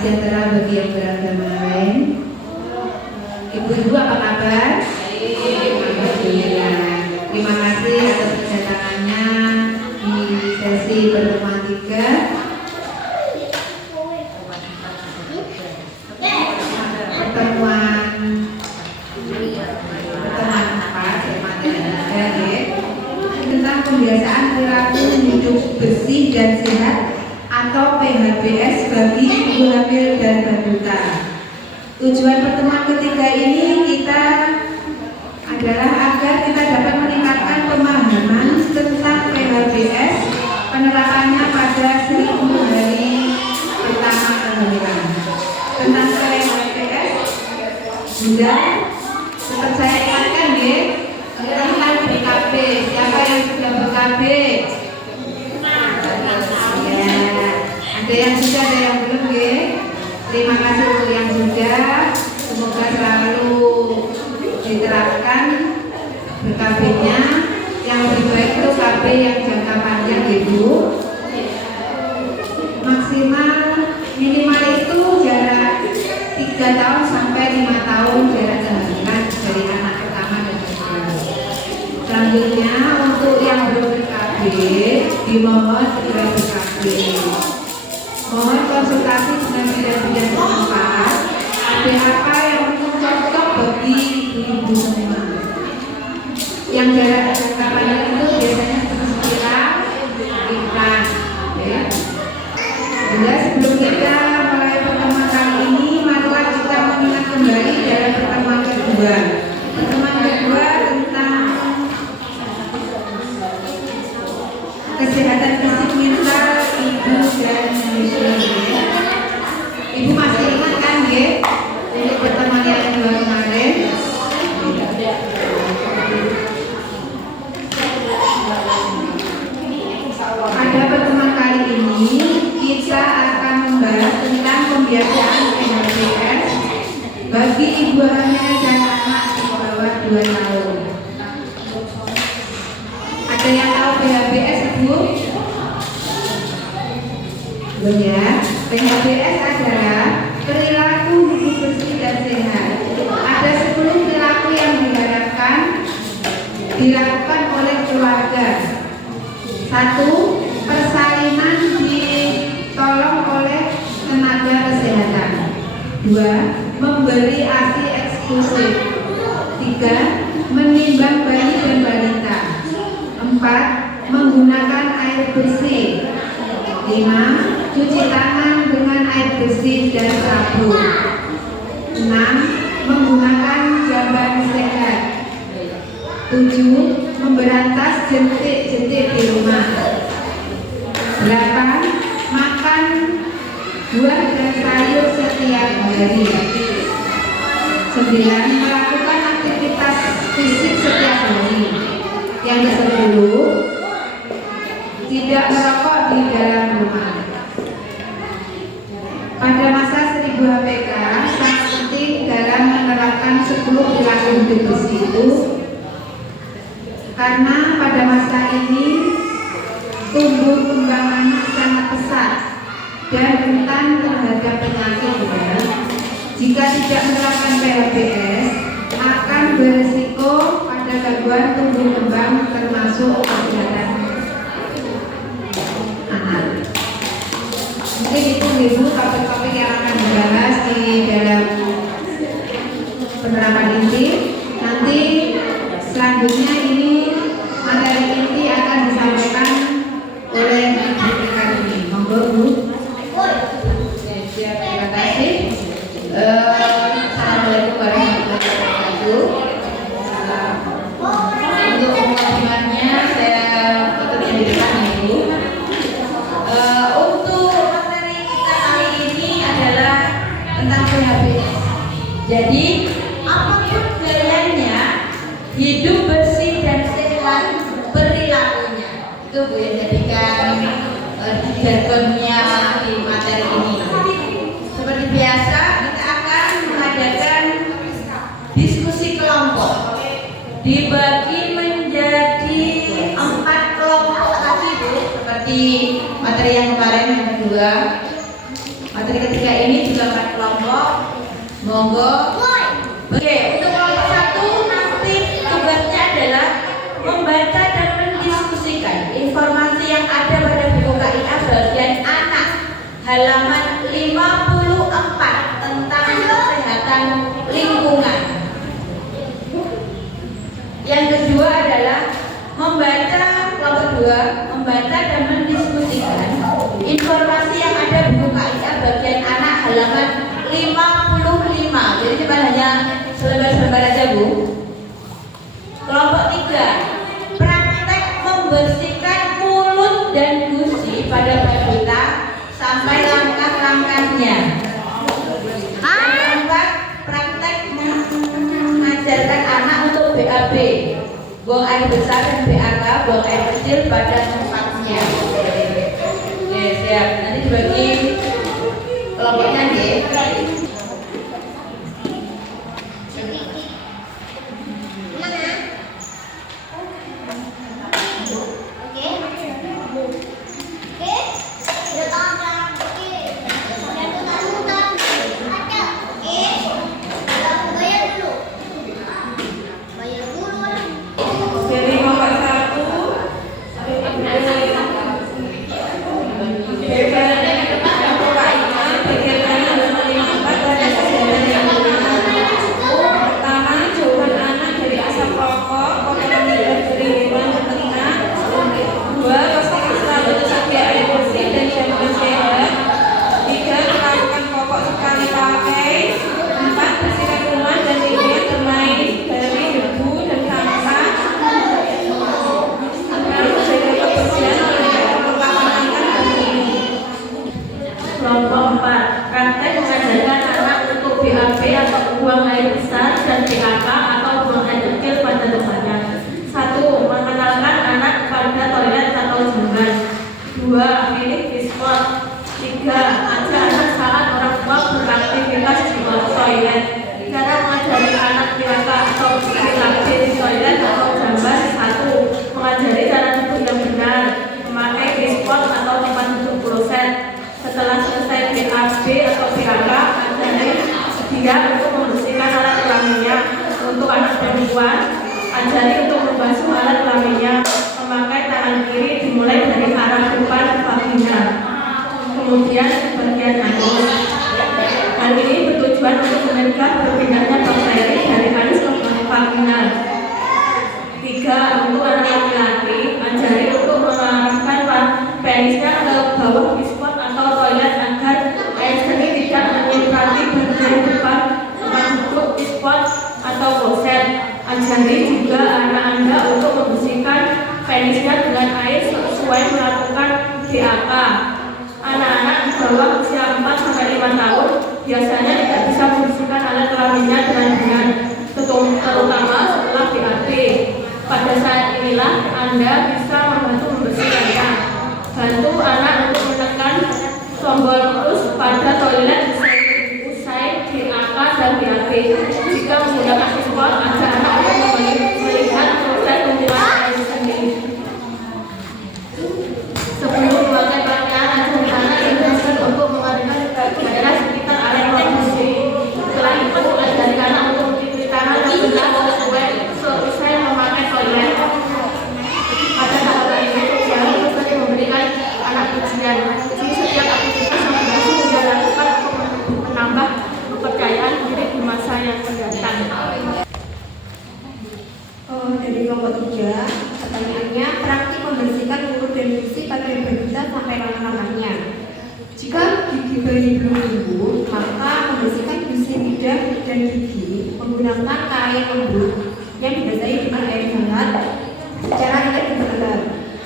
sejahtera bagi yang beragama lain. Ibu-ibu apa kabar? Alhamdulillah. Terima kasih atas kedatangannya di sesi pertemuan 3. Tentang pembiasaan perilaku hidup bersih dan sehat atau PHBS bagi ibu hamil dan balita. Tujuan pertemuan ketiga ini adalah agar kita dapat meningkatkan pemahaman tentang PHBS, penerapannya pada 1000 hari pertama kehamilan. Tentang PHBS sudah seperti saya ingatkan ya, tentang BKB. Siapa yang sudah BKB? Ya, ada yang sudah, ada yang belum ya. Terima kasih untuk yang sudah. Semoga selalu diterapkan BKB-nya. Yang lebih baik itu KB yang jangka panjang Ibu. Maksimal minimal itu jarak 3 tahun sampai 5 tahun jarak kehamilan dari anak pertama dan kedua. Selanjutnya untuk yang belum BKB dimohon segera BKB. Mohon konsultasi dengan bidan-bidan setempat. Ada apa yang cocok bagi ibu-ibu semua. Yang jarak jangka panjang itu biasanya sekira iklan. Ya. Bila sebelum kita mulai pertemuan kali ini, marilah kita mengingat kembali dalam pertemuan kedua. Pertemuan kedua tentang kesehatan fisik mental ibu dan menyusui. Ibu masih ingat kan ya? Untuk pertemuan yang kedua kemarin. Pada pertemuan kali ini kita akan membahas tentang pembiasaan PHBS bagi ibu hamil dan anak di bawah 2 tahun. Ada yang tahu PHBS Ibu? Belum ya? PHBS adalah perilaku hidup bersih dan sehat. Ada 10 perilaku yang diharapkan dilakukan oleh keluarga. 1. Persalinan ditolong oleh tenaga kesehatan. 2. Memberi ASI eksklusif. 3. Menimbang bayi dan balita. 4. Menggunakan air bersih. 5. Cuci tangan dengan air bersih dan sabun. 6. Menggunakan jamban sehat. 7. Memberantas jentik-jentik di rumah. 8. Makan buah dan sayur setiap hari. 9. Melakukan aktivitas fisik setiap hari. Yang ke-10, tidak merokok di dalam rumah. Pada masa 1000 HPK sangat penting dalam menerapkan 10 perilaku hidup bersih itu, karena pada masa ini tumbuh kembang anak sangat pesat dan rentan terhadap penyakit. Jika tidak menerapkan PHBS akan berisiko pada gangguan tumbuh kembang termasuk kesehatan anak. Mungkin itu Ibu topik-topik yang akan dibahas di dalam penerapan inti. Nanti selanjutnya ini materi inti akan disampaikan oleh Ibu Kartini. Monggo Bu. Terima kasih. Assalamualaikum warahmatullahi wabarakatuh. Untuk pengumumannya saya ikut yang di depan Ibu. Untuk materi kita kali ini adalah tentang PHBS. Jadi apapun gayanya, hidup bersih dan sehat perilakunya. Itu Bu yang jadikan jargonnya di materi ini. Seperti biasa kita akan mengadakan diskusi kelompok. Dibagi menjadi 4 kelompok tadi Bu, seperti materi yang kemarin yang kedua. Materi ketiga ini juga Monggo. Oke, untuk kelompok 1 nanti tugasnya adalah membaca dan mendiskusikan informasi yang ada pada buku KIA bagian anak halaman 54 tentang kesehatan lingkungan. Yang kedua adalah membaca, kelompok 2 membaca dan mendiskusikan informasi yang ada buku KIA bagian anak halaman 55. Jadi cuma hanya selembar-selembar aja, Bu. Kelompok 3 praktek membersihkan mulut dan gusi pada balita sampai langkah-langkahnya. Yang keempat, praktek mengajarkan anak untuk BAB, buang air besar, dan BAK, buang air kecil pada tempatnya. Oke, siap. Nanti dibagi kelompoknya deh. Kelompok 4 praktek mengajarkan anak untuk BAB atau buang air besar dan BAK atau buang air kecil pada tempatnya. 1. Mengenalkan anak pada toilet atau jamban. 2. Pilih diskon. 3. Ajak anak saat orang tua beraktivitas di toilet. Cara mengajari anak BAK atau perilaku di toilet atau jamban. 1. Mengajari cara duduk yang benar, memakai diskon atau tempat duduk kloset. Setelah selesai BAB atau BAK, ajari dia untuk membersihkan alat kelaminnya. Untuk anak perempuan, ajari untuk membasuh alat kelaminnya. Memakai tangan kiri dimulai dari arah depan vagina, kemudian bagian anus. Hal ini bertujuan untuk mencegah berpindahnya bakteri dari anus ke vagina. 3. Untuk anak laki-laki, ajari untuk mengarahkan penisnya ke bawah diskon atau toilet agar air seni tidak menyiprati bagian depan tempat duduk diskon atau kloset. Ajari juga anak Anda untuk membersihkan penisnya dengan air sesuai melakukan BAK. Anak-anak di bawah usia 4-5 tahun biasanya tidak bisa membersihkan alat kelaminnya dengan benar, terutama setelah BAB. Pada saat inilah Anda bisa membantu membersihkannya. Bantu anak untuk menekan tombol terus pada toilet usai BAK dan BAB. Jika menggunakan diskon, ajak anak untuk melihat proses pembuatan air seni. Sebelum memakai pakaian, ajak anak diingatkan untuk mengadakan daerah sekitar area produksi. Setelah itu, ajari anak untuk mencuci tangan dan benar sesuai seusai memakai toilet. Pada tahapan ini, jangan sering memberikan anak pujian. Setiap aktivitas yang berhasil dia lakukan untuk menambah kepercayaan diri di masa yang mendatang. Dari kelompok 3, pertanyaannya, praktik membersihkan mulut dan gusi pada balita sampai langkah-langkahnya. Jika gigi bayi belum tumbuh, maka membersihkan gusi, lidah, dan gigi menggunakan kain lembut yang dibasahi dengan air hangat secara ringan dan bergerak.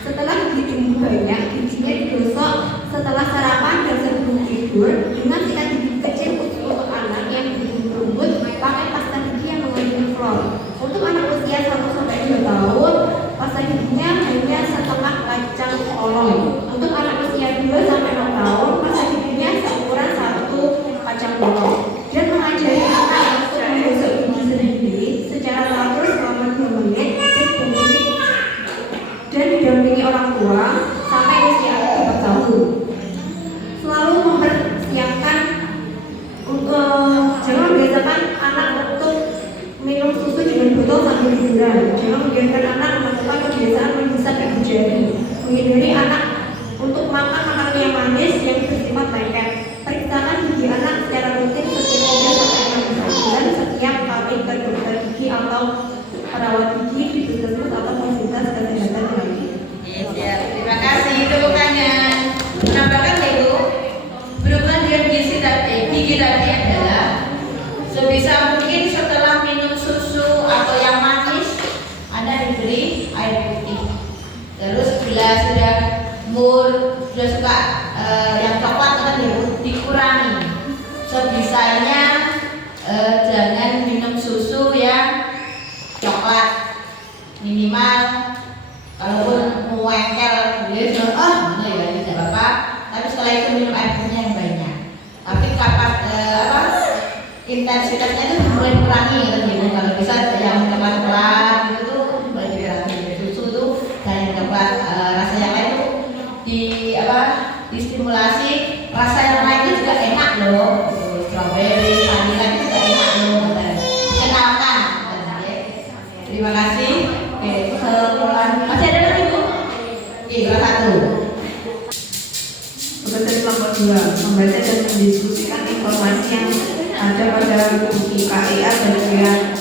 Setelah gigi tumbuh banyak, giginya digosok setelah sarapan dan sebelum tidur dengan sikat gigi kecil untuk anak yang berumur pakai pasta gigi yang mengandung fluor. Untuk anak usia 1-2 tahun, pasta giginya hanya setengah kacang polong. Untuk anak usia 2-6 tahun, pasta giginya seukuran 1 kacang polong. Dan mengajari anak untuk menggosok gigi sendiri secara teratur selama 2 menit dan didampingi orang tua sampai usia 4 tahun. Selalu mempersiapkan untuk jangan biasa berliburan. Jangan membiarkan anak melakukan kebiasaan menghisap ibu jari. Menghindari anak untuk makan makanan yang manis yang bersifat lengket. Periksakan gigi anak secara rutin setiap 3 sampai 6 bulan setiap kali ke dokter gigi atau perawat gigi di puskesmas atau fasilitas kesehatan lainnya. Siap, terima kasih. Tepukannya menambahkan ya Bu, berhubungan dengan gigi tadi adalah sebisa mungkin setelah minum susu atau yang manis Anda diberi air putih. Terus bila sudah sudah suka yang coklat kan ya Bu, dikurangi. Sebisanya jangan minum susu yang coklat, minimal kalaupun mau engkel boleh mana ya tidak apa-apa, tapi setelah itu minum air putih yang banyak. Tapi kapan intensitasnya itu mulai kurangi gitu. Kalau bisa yang coklat itu mulai dikurangi. Susu itu dan yang coklat rasa yang lain itu distimulasi. Rasa yang lain itu juga enak loh, strawberry, vanilla itu juga enak loh. Kenalkan. Terima kasih. Oke, masih ada lagi Bu? Oke, kelas 1. Tugas kelompok 2, membaca dan mendiskusikan informasi yang ada pada buku KIA bagian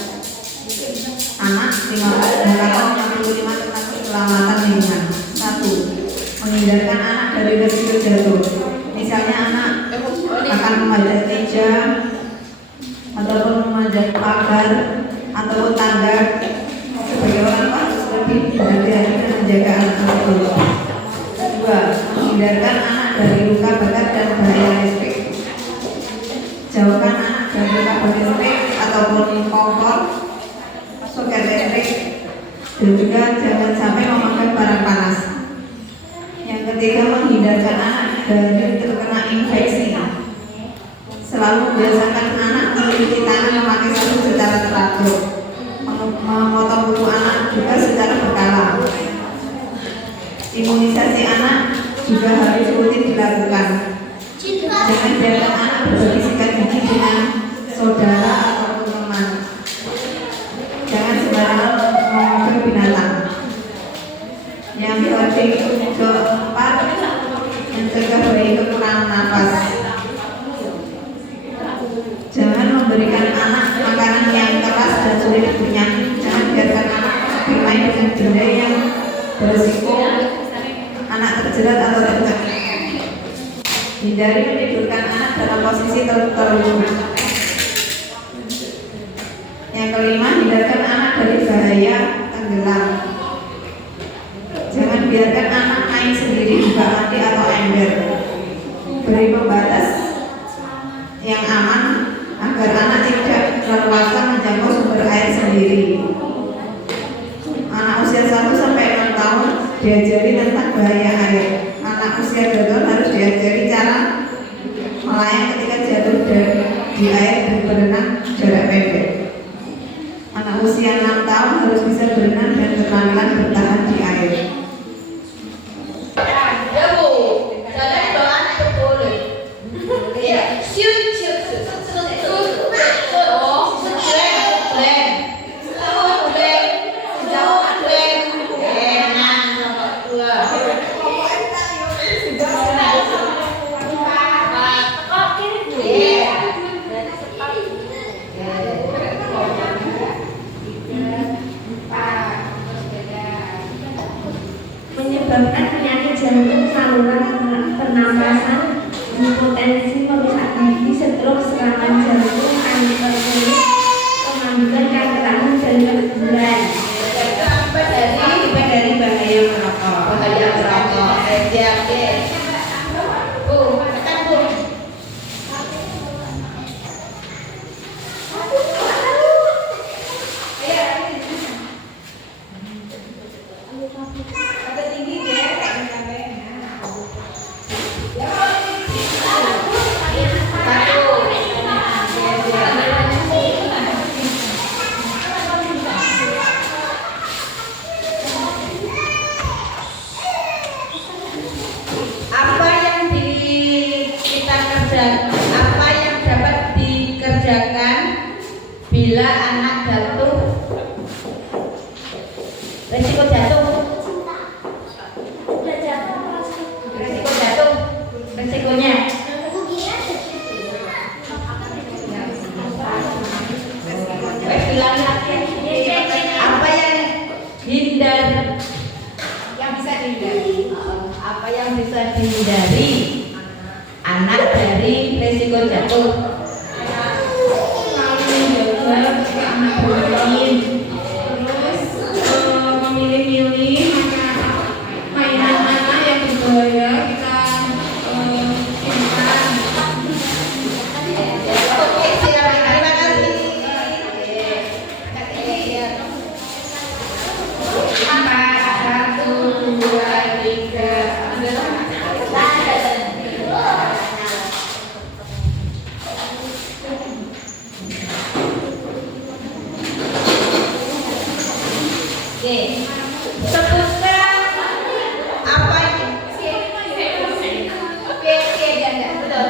anak 15 tentang keselamatan lingkungan. 1. Menghindarkan anak dari risiko jatuh. Misalnya anak akan memanjat meja ataupun memanjat pagar ataupun tangga. Sebagai orang tua harus lebih berhati-hati dan menjaga anak tersebut. 2. Menghindarkan anak dari luka bakar dan bahaya listrik. Jauhkan anak dari luka bakar listrik ataupun kompor, soket listrik, dan juga jangan sampai memakai barang panas. Yang ketiga, menghindarkan anak dari terkena infeksi. Selalu membiasakan anak mencuci tangan memakai sabun secara teratur. Memotong kuku anak juga secara berkala. Imunisasi anak juga harus rutin dilakukan. Jangan biarkan anak berbagi sikat gigi dengan saudara atau teman. Jangan sembarangan mengobrol binatang. Yang keempat, mencegah bayi kekurangan nafas. Jangan memberikan anak makanan yang keras dan sulit dikunyah. Jangan biarkan anak bermain dengan benda yang berisiko anak terjerat atau tertekan. Hindari menidurkan anak dalam posisi terlunjuk. Yang kelima, hindarkan anak dari bahaya tenggelam. Jangan biarkan anak main sendiri di bak mandi atau ember. Beri pembatas yang aman agar anak tidak terleluasa menjangkau sumber air sendiri. Anak usia 1 sampai 6 tahun diajari tentang bahaya air. Anak usia 2 tahun harus diajari cara melayang ketika jatuh di air dan berenang jarak pendek. Anak usia 6 tahun harus bisa berenang dan keterampilan bertahan di air. Ya Bu, jangan doa anak boleh. Ya, siut. Menyebabkan penyakit jantung, saluran pernapasan, hipotensi, merusak gigi, stroke, serangan jantung, kanker kulit, kemandulan, kanker rahim, dan keguguran. Dari bahaya merokok. Bahaya merokok. Siap. Bu, tekan Bu. Apa yang dapat dikerjakan bila anak jatuh bisa dihindari anak dari resiko jatuh? Selalu menjaga anak bermain, terus memilih-milih mainan anak yang berbahaya kita simpan. Oke, silakan. Terima kasih. Empat, satu, dua, tiga. Oke. Sebutkan apa ini? Betul.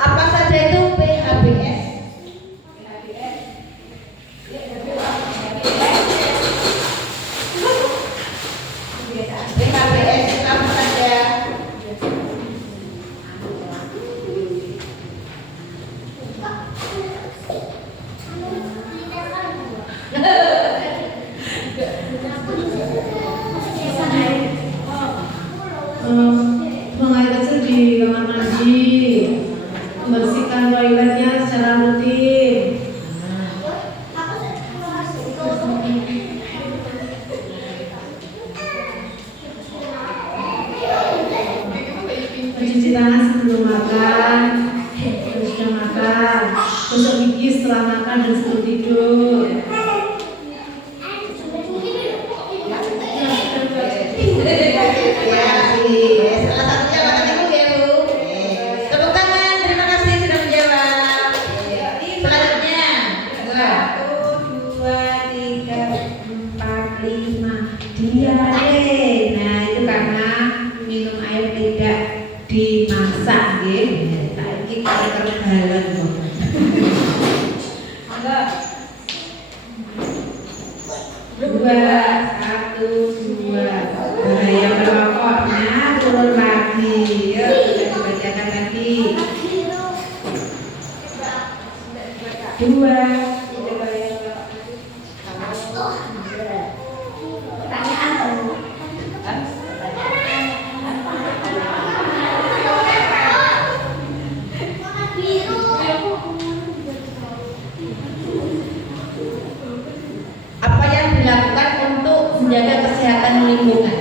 Apa saja itu PHBS? PHBS itu apa saja? Buang air kecil di kamar mandi, membersihkan toiletnya secara rutin. Mencuci tangan sebelum makan, sudah makan, gosok gigi setelah makan dan sebelum tidur. Salah satunya makan ibu ya Bu. Tepuk tangan, terima kasih sudah menjawab. Selanjutnya, Satu, dua, tiga, empat, lima. Diare. Nah, itu karena minum air tidak dimasak, nggih. Saiki pinter galon kok. Dua, satu, dua. Bahaya merokoknya turun lagi. Yuk, kita dibacakan lagi. Dua. apa yang dilakukan untuk menjaga kesehatan lingkungan?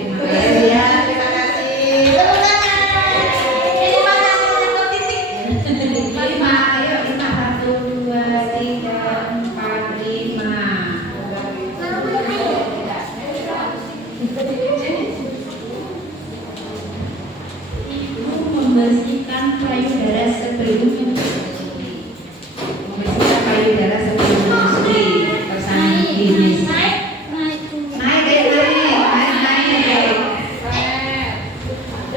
Terima kasih. Ya, terima kasih. Tepuk tangan. Ini mana yang titik? Lima, ayo lima, satu, dua, tiga, empat, lima. Membersihkan payudara sebelum menyusui. Membersihkan payudara sebelum menyusui. Persamaan klinis. Naik.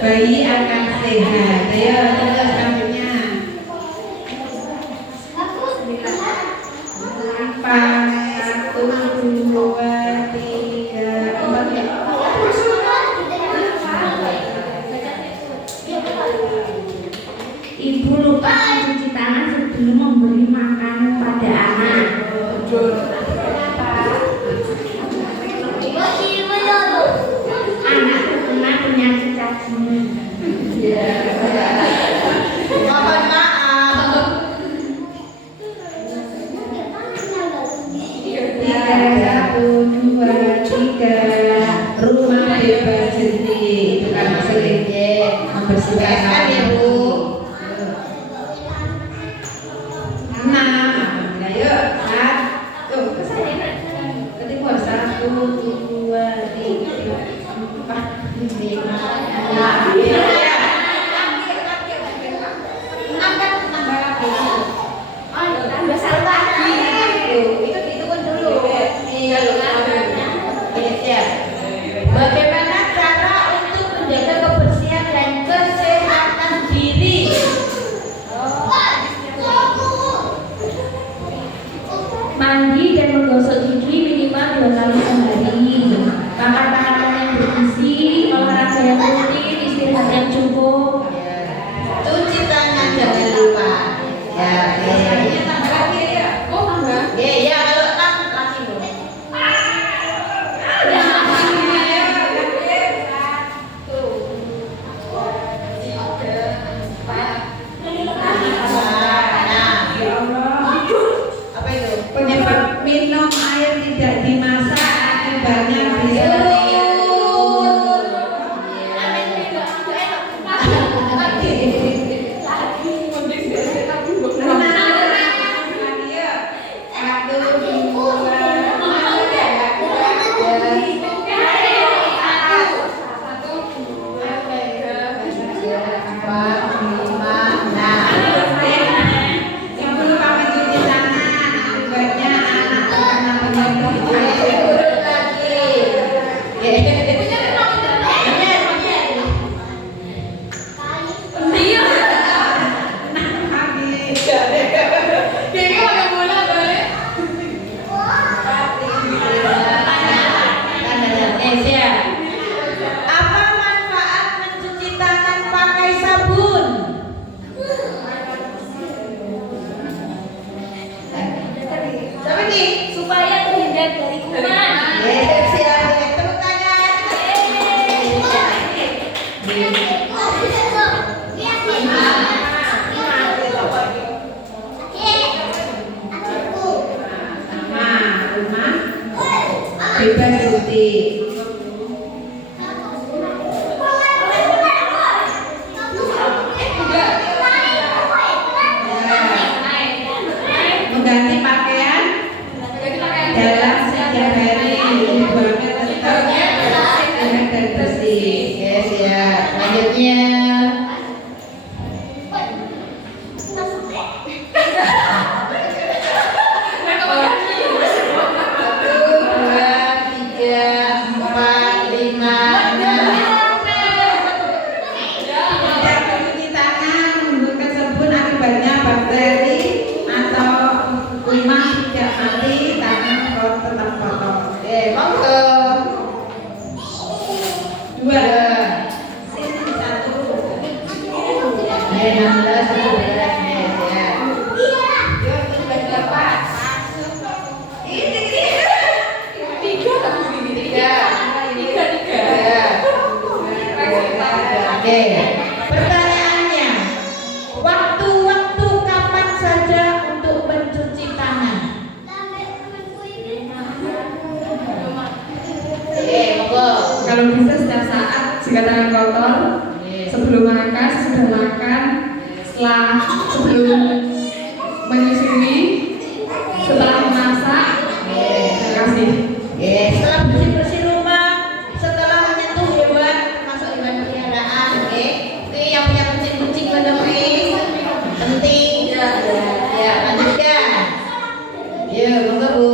Bayi akan sehat. Ayo terus selanjutnya. Empat, satu, dua, tiga, empat. Ibu lupa mencuci tangan sebelum memberi makan pada anak. Anak terkena penyakit cacing. Mohon maaf. Tiga, satu, dua, tiga. Rumah bebas jentik. Itu kan sering membersihkan Kan ya Bu. enam. Ayo, satu. Ketika satu, dua, tiga, empat, lima, enam. Bagaimana cara untuk menjaga kebersihan dan kesehatan diri? Mandi dan menggosok gigi minimal 2 kali sehari. Makan makanan yang bergizi bebas cuti. Mengganti pakaian dalam setiap hari, buangnya tetap sehat dan bersih. Yes ya. Lanjutnya. Pertanyaannya, waktu-waktu kapan saja untuk mencuci tangan? Kalau bisa setiap saat jika tangan kotor, sebelum makan, sesudah makan, sebelum menyusui, setelah memasak. Terima kasih. Setelah bersih-bersih rumah, setelah menyentuh hewan, termasuk hewan peliharaan, itu yang punya kucing-kucing pada penting. Ya, lanjutkan. Ya, monggo Bu.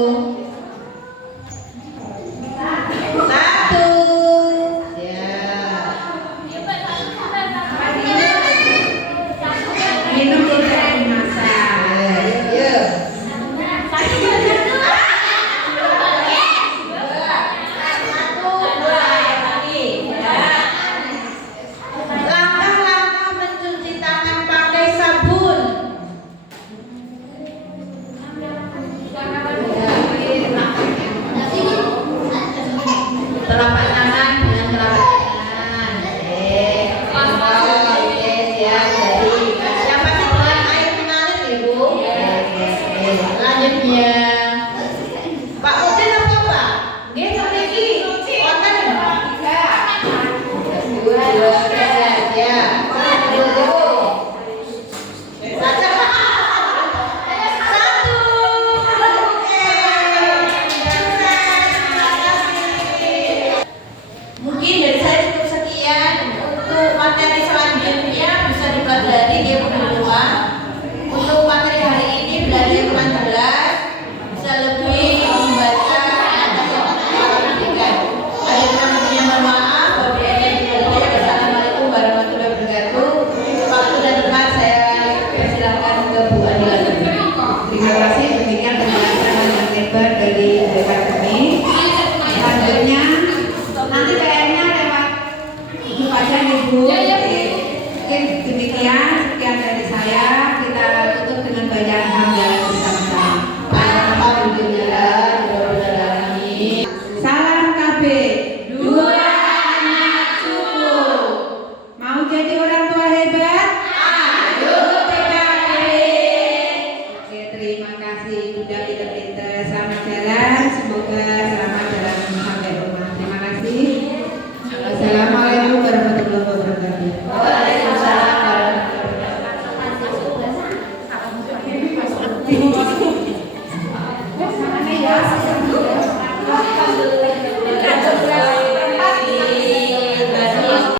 Satu. Ya. Minum tidak dimasak. Ya. Langkah-langkah mencuci tangan pakai sabun. Telapak tangan dengan telapak tangan. Ya, jadi yang pasti dengan air mengalir ya Bu. Lanjutnya. Pak Udin apa Pak? Nggih, mriki. Wonten. Dua, ya. Mungkin dari saya cukup sekian. Untuk materi selanjutnya bisa dipelajari di rumah. Untuk materi hari ini belajar kurang jelas, bisa lebih membaca atau memperhatikan. Ada yang punya mohon maaf. Wassalamualaikum warahmatullahi wabarakatuh. Waktu dan tempat saya persilahkan ke Bu Adila. Terima kasih, demikian penjelasan yang lebar dari debat kami. Selanjutnya nanti kayaknya lewat Ibu aja nih Bu. Mungkin demikian sekian dari saya. Kita tutup dengan bacaan hamdalah bersama-sama. Alhamdulillah. Salam KB. Dua anak cukup. Mau jadi orang tua hebat? Ayo PKB. Oke, terima kasih Bunda pinter-pinter. Selamat jalan. Semoga selamat jalan sampai rumah. Terima kasih. Assalamualaikum warahmatullahi wabarakatuh. Waalaikumsalam warahmatullahi wabarakatuh.